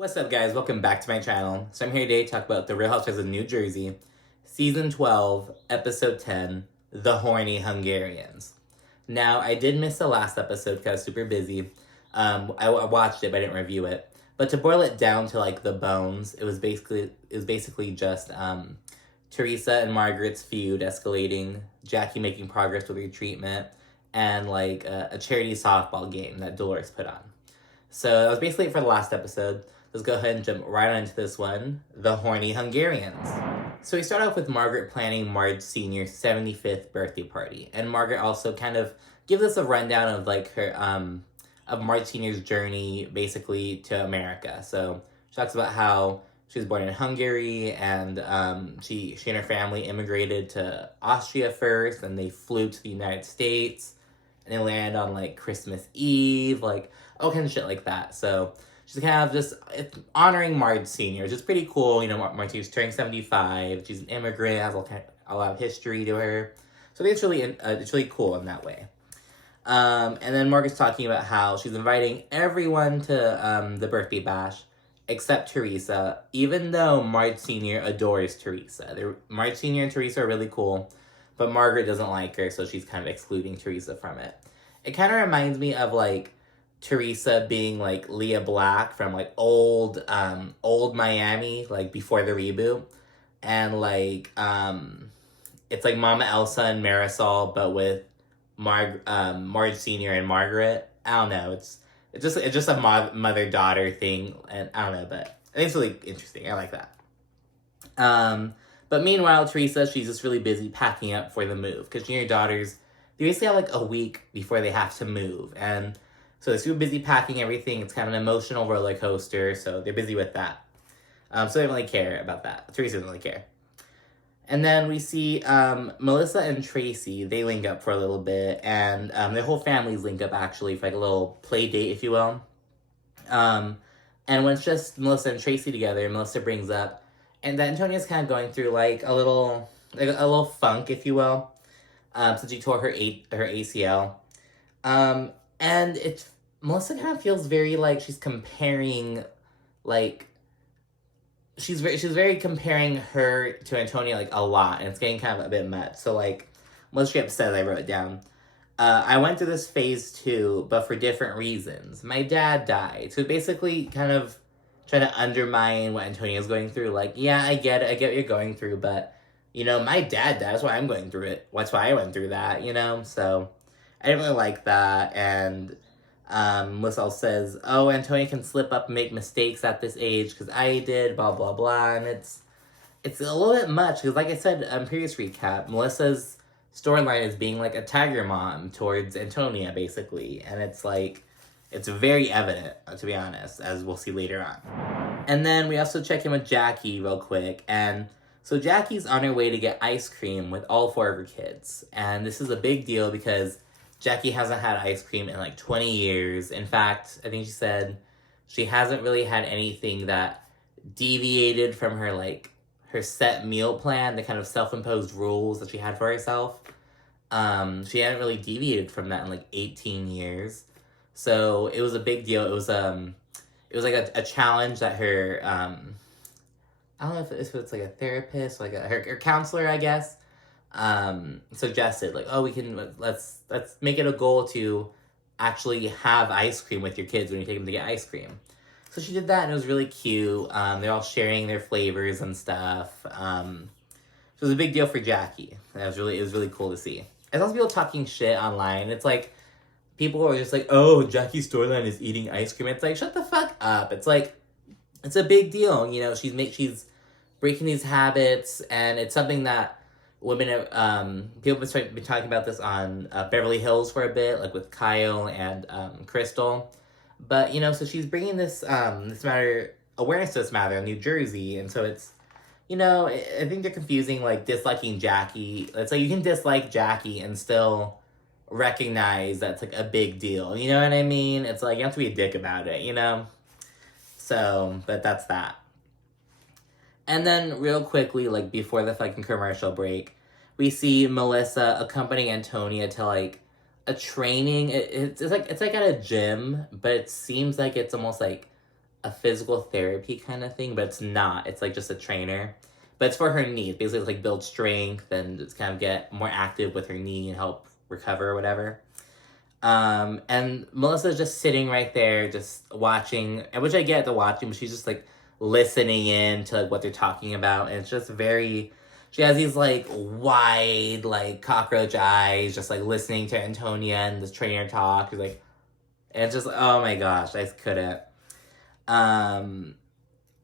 What's up, guys? Welcome back to my channel. So I'm here today to talk about The Real Housewives of New Jersey, Season 12, Episode 10, The Horny Hungarians. Now, I did miss the last episode because I was super busy. I watched it, but I didn't review it. But to boil it down to, like, the bones, it was basically just Teresa and Margaret's feud escalating, Jackie making progress with her treatment, and, like, a charity softball game that Dolores put on. So that was basically it for the last episode. Let's go ahead and jump right on into this one, The Horny Hungarians. So we start off with Margaret planning Marge Sr.'s 75th birthday party. And Margaret also kind of gives us a rundown of like her, of Marge Sr.'s journey basically to America. So she talks about how she was born in Hungary and she and her family immigrated to Austria first, and they flew to the United States and they landed on like Christmas Eve, like all kinds of shit like that. So she's kind of just honoring Marge Sr., which is pretty cool. You know, Marge Sr.'s turning 75. She's an immigrant, has a lot of history to her. So I think it's really cool in that way. And then Margaret's talking about how she's inviting everyone to the birthday bash except Teresa, even though Marge Sr. adores Teresa. Marge Sr. and Teresa are really cool, but Margaret doesn't like her, so she's kind of excluding Teresa from it. It kind of reminds me of, like, Teresa being like Leah Black from like old Miami, like before the reboot, and like it's like Mama Elsa and Marisol, but with Marge Sr. and Margaret. I don't know. It's just a mother daughter thing, and I don't know, but I think it's really interesting. I like that. But meanwhile, Teresa, she's just really busy packing up for the move because she and her daughters, they basically have like a week before they have to move, and so they're super busy packing everything. It's kind of an emotional roller coaster, so they're busy with that. So they don't really care about that. Teresa doesn't really care. And then we see Melissa and Tracy, they link up for a little bit, and their whole families link up, actually, for like a little play date, if you will. And when it's just Melissa and Tracy together, Melissa brings up, and that Antonia's kind of going through like a little funk, if you will, since she tore her ACL. And Melissa kind of feels very like she's comparing, like, she's very comparing her to Antonia, like, a lot, and it's getting kind of a bit much. So, like, Melissa straight up says, I wrote it down, I went through this phase too, but for different reasons. My dad died. So basically kind of trying to undermine what Antonia's going through. Like, yeah, I get it. I get what you're going through, but, you know, my dad died. That's why I'm going through it. That's why I went through that, you know? So I didn't really like that. And Melissa says, oh, Antonia can slip up and make mistakes at this age because I did, blah, blah, blah. And it's a little bit much because, like I said in previous recap, Melissa's storyline is being like a tiger mom towards Antonia, basically. And it's like, it's very evident, to be honest, as we'll see later on. And then we also check in with Jackie real quick. And so Jackie's on her way to get ice cream with all 4 of her kids. And this is a big deal because Jackie hasn't had ice cream in like 20 years. In fact, I think she said she hasn't really had anything that deviated from her, like, her set meal plan, the kind of self-imposed rules that she had for herself. She hadn't really deviated from that in like 18 years. So it was a big deal. It was like a challenge that her, I don't know if it's like a therapist, like her counselor, I guess, suggested, like, oh, let's make it a goal to actually have ice cream with your kids when you take them to get ice cream. So she did that, and it was really cute. They're all sharing their flavors and stuff. So it was a big deal for Jackie. It was really cool to see. As long as people talking shit online, it's like, people are just like, oh, Jackie's storyline is eating ice cream. It's like, shut the fuck up. It's like, it's a big deal, you know. She's breaking these habits, and it's something that women have, people have been talking about this on Beverly Hills for a bit, like with Kyle and Crystal. But, you know, so she's bringing this awareness to this matter in New Jersey, and so it's, you know, I think they're confusing, like, disliking Jackie. It's like, you can dislike Jackie and still recognize that's, like, a big deal. You know what I mean? It's like, you have to be a dick about it, you know? So, but that's that. And then, real quickly, like, before the fucking commercial break, we see Melissa accompanying Antonia to, like, a training. It's like at a gym, but it seems like it's almost like a physical therapy kind of thing, but it's not. It's like just a trainer. But it's for her knee. Basically, like build strength and just kind of get more active with her knee and help recover or whatever. And Melissa's just sitting right there, just watching, which I get the watching, but she's just like listening in to like what they're talking about, and it's just very. She has these like wide, like cockroach eyes, just like listening to Antonia and this trainer talk. She's like, and it's just oh my gosh, I just couldn't. Um,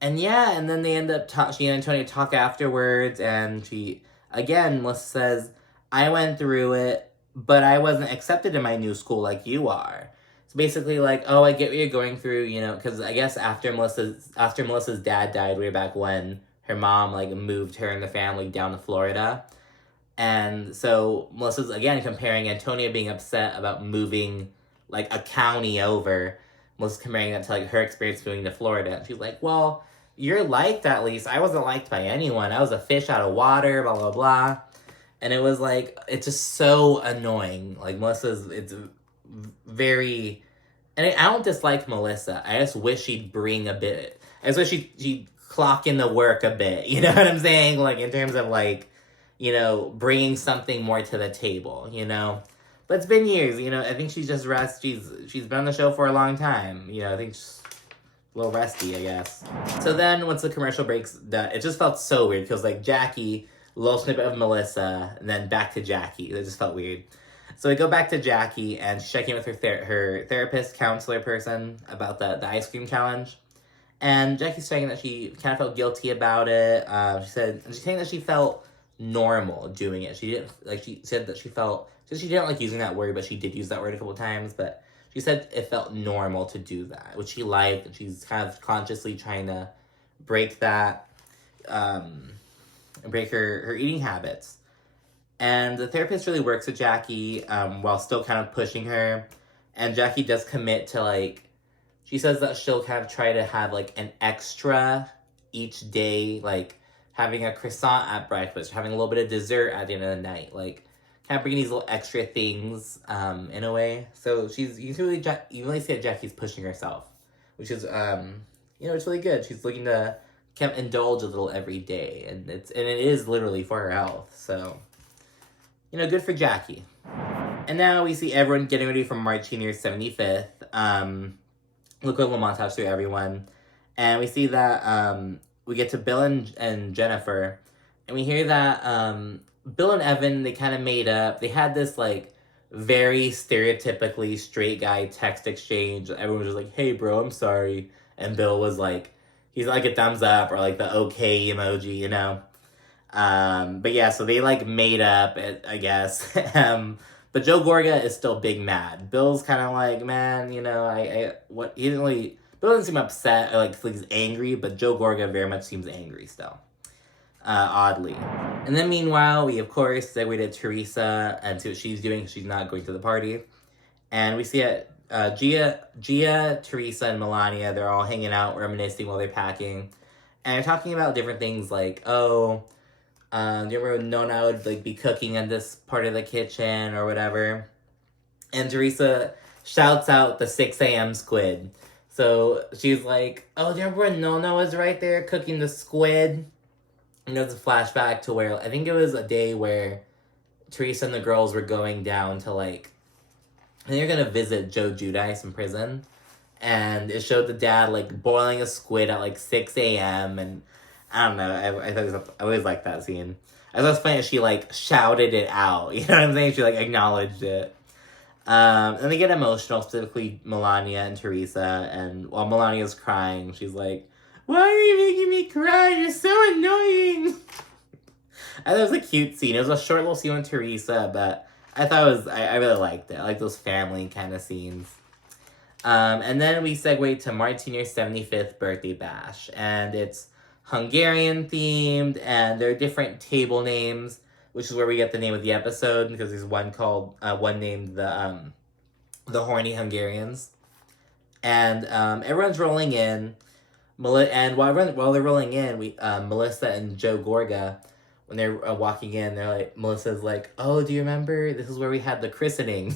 and yeah, and then they end up she and Antonia talk afterwards, and she again Melissa says, "I went through it, but I wasn't accepted in my new school like you are." It's basically like, oh, I get what you're going through, you know, because I guess after Melissa's dad died way back when, her mom like moved her and the family down to Florida. And so Melissa's again comparing Antonia being upset about moving like a county over. Melissa's comparing that to like her experience moving to Florida. And she's like, well, you're liked at least. I wasn't liked by anyone. I was a fish out of water, blah, blah, blah. And it was like, it's just so annoying. Like it's very, and I don't dislike Melissa. I just wish she'd bring a bit. I just wish she'd clock in the work a bit. You know what I'm saying? Like in terms of like, you know, bringing something more to the table, you know? But it's been years, you know, I think she's just she's been on the show for a long time. You know, I think she's a little rusty, I guess. So then once the commercial breaks, it just felt so weird because like Jackie, a little snippet of Melissa, and then back to Jackie. It just felt weird. So we go back to Jackie, and she's checking with her therapist, counselor person about the ice cream challenge. And Jackie's saying that she kind of felt guilty about it. She's saying that she felt normal doing it. She said that she didn't like using that word, but she did use that word a couple times. But she said it felt normal to do that, which she liked, and she's kind of consciously trying to break that, break her eating habits. And the therapist really works with Jackie while still kind of pushing her. And Jackie does commit to like. She says that she'll kind of try to have, like, an extra each day, like, having a croissant at breakfast, having a little bit of dessert at the end of the night, like, kind of bringing these little extra things, in a way. So you really see that Jackie's pushing herself, which is, you know, it's really good. She's looking to kind of indulge a little every day, and it is literally for her health, so, you know, good for Jackie. And now we see everyone getting ready for Marge Sr.'s 75th, look at a little montage through everyone. And we see that we get to Bill and Jennifer. And we hear that Bill and Evan, they kind of made up. They had this, like, very stereotypically straight guy text exchange. Everyone was just like, hey, bro, I'm sorry. And Bill was like, he's like a thumbs up or, like, the okay emoji, you know? But yeah, so they, like, made up, I guess. But Joe Gorga is still big mad. Bill's kind of like, man, you know, Bill doesn't seem upset or like he's angry, but Joe Gorga very much seems angry still. Oddly. And then meanwhile, we of course segue to Teresa and see what she's doing because she's not going to the party. And we see Gia, Teresa, and Melania, they're all hanging out, reminiscing while they're packing. And they're talking about different things like, oh, do you remember when Nona would like be cooking in this part of the kitchen or whatever? And Teresa shouts out the 6 a.m. squid. So she's like, oh, do you remember when Nona was right there cooking the squid? And there's a flashback to where, I think it was a day where Teresa and the girls were going down to like, I think they're going to visit Joe Giudice in prison. And it showed the dad like boiling a squid at like 6 a.m. And I don't know. I always liked that scene. I thought it was funny that she, like, shouted it out. You know what I'm saying? She, like, acknowledged it. And they get emotional, specifically Melania and Teresa. And while Melania's crying, she's like, why are you making me cry? You're so annoying. I thought it was a cute scene. It was a short little scene with Teresa, but I thought it was, I really liked it. I like those family kind of scenes. And then we segue to Marge Sr.'s 75th birthday bash. And it's Hungarian themed, and there are different table names, which is where we get the name of the episode, because there's one named the Horny Hungarians. And everyone's rolling in. And while they're rolling in, Melissa and Joe Gorga, when they're walking in, they're like, Melissa's like, oh, do you remember? This is where we had the christening.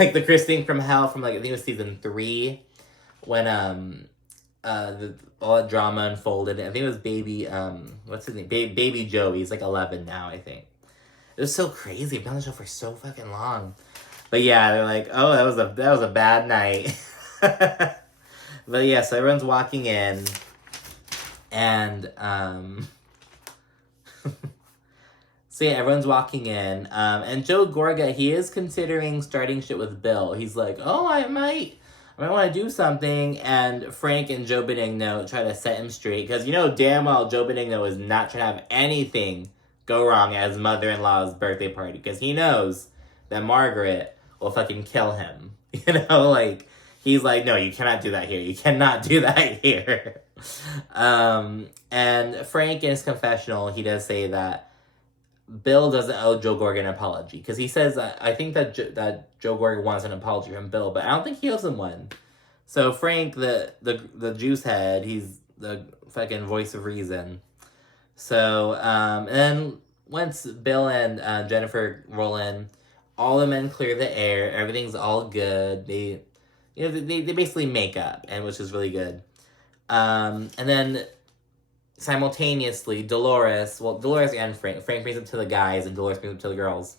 Like the christening from hell from like, I think it was season 3, when all that drama unfolded. I think it was baby, what's his name? Baby Joey. He's like 11 now, I think. It was so crazy. I've been on the show for so fucking long. But yeah, they're like, oh, that was a bad night. But yeah, so everyone's walking in, and so yeah, everyone's walking in, and Joe Gorga, he is considering starting shit with Bill. He's like, oh, I might want to do something, and Frank and Joe Benigno try to set him straight, because you know damn well Joe Benigno is not trying to have anything go wrong at his mother-in-law's birthday party, because he knows that Margaret will fucking kill him. You know, like, he's like, no, you cannot do that here. You cannot do that here. And Frank, in his confessional, he does say that Bill doesn't owe Joe Gorga an apology. Because he says, I think that Joe Gorga wants an apology from Bill, but I don't think he owes him one. So Frank, the juice head, he's the fucking voice of reason. So, and then once Bill and Jennifer roll in, all the men clear the air, everything's all good. They basically make up, and which is really good. And then simultaneously, Dolores and Frank brings it to the guys, and Dolores brings it to the girls.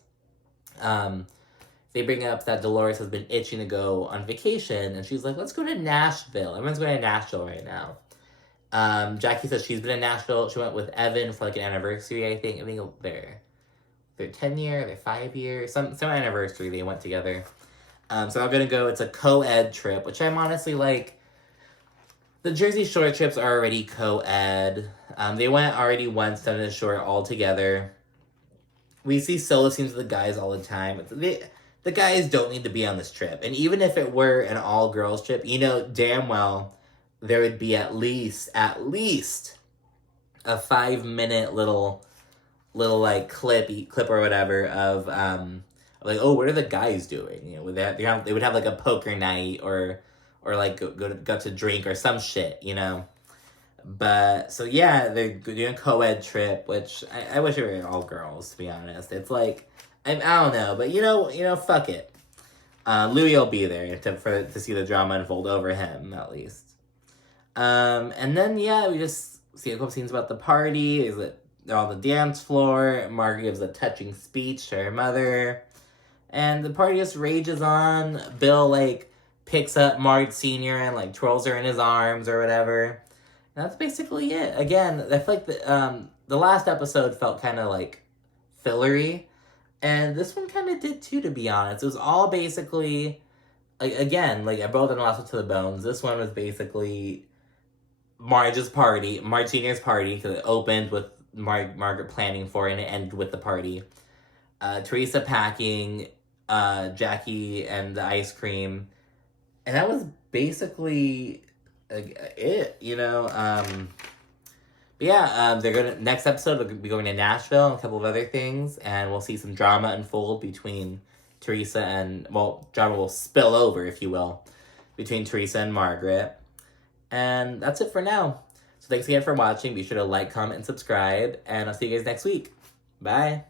They bring up that Dolores has been itching to go on vacation, and she's like, let's go to Nashville. Everyone's going to Nashville right now. Jackie says she's been in Nashville. She went with Evan for like an anniversary, I think. I think their 10-year, their 5-year, some anniversary they went together. So I'm gonna go, it's a co-ed trip, which I'm honestly like, the Jersey Shore trips are already co-ed. They went already once down to the shore all together. We see solo scenes with the guys all the time. The guys don't need to be on this trip. And even if it were an all-girls trip, you know damn well there would be at least a 5-minute little like clip or whatever of like, oh, what are the guys doing? You know, they would have like a poker night or like go to drink or some shit, you know. But so yeah, they're doing a co-ed trip, which I wish it were all girls, to be honest. It's like I don't know, but you know, fuck it. Louis will be there to see the drama unfold over him at least. And then yeah, we just see a couple scenes about the party. They're on the dance floor. Margaret gives a touching speech to her mother. And the party just rages on. Bill, like, picks up Marge Sr. and, like, twirls her in his arms or whatever. And that's basically it. Again, I feel like the last episode felt kind of, like, fillery. And this one kind of did, too, to be honest. It was all basically, like, again, like, I broke the last one to the bones. This one was basically Marge's party, Marge Sr.'s party, because it opened with Margaret planning for it, and it ended with the party. Teresa packing, Jackie and the ice cream, and that was basically it, you know. But yeah, next episode they'll be going to Nashville and a couple of other things, and we'll see some drama unfold between Teresa and, well, drama will spill over, if you will, between Teresa and Margaret. And that's it for now. So thanks again for watching. Be sure to like, comment, and subscribe. And I'll see you guys next week. Bye.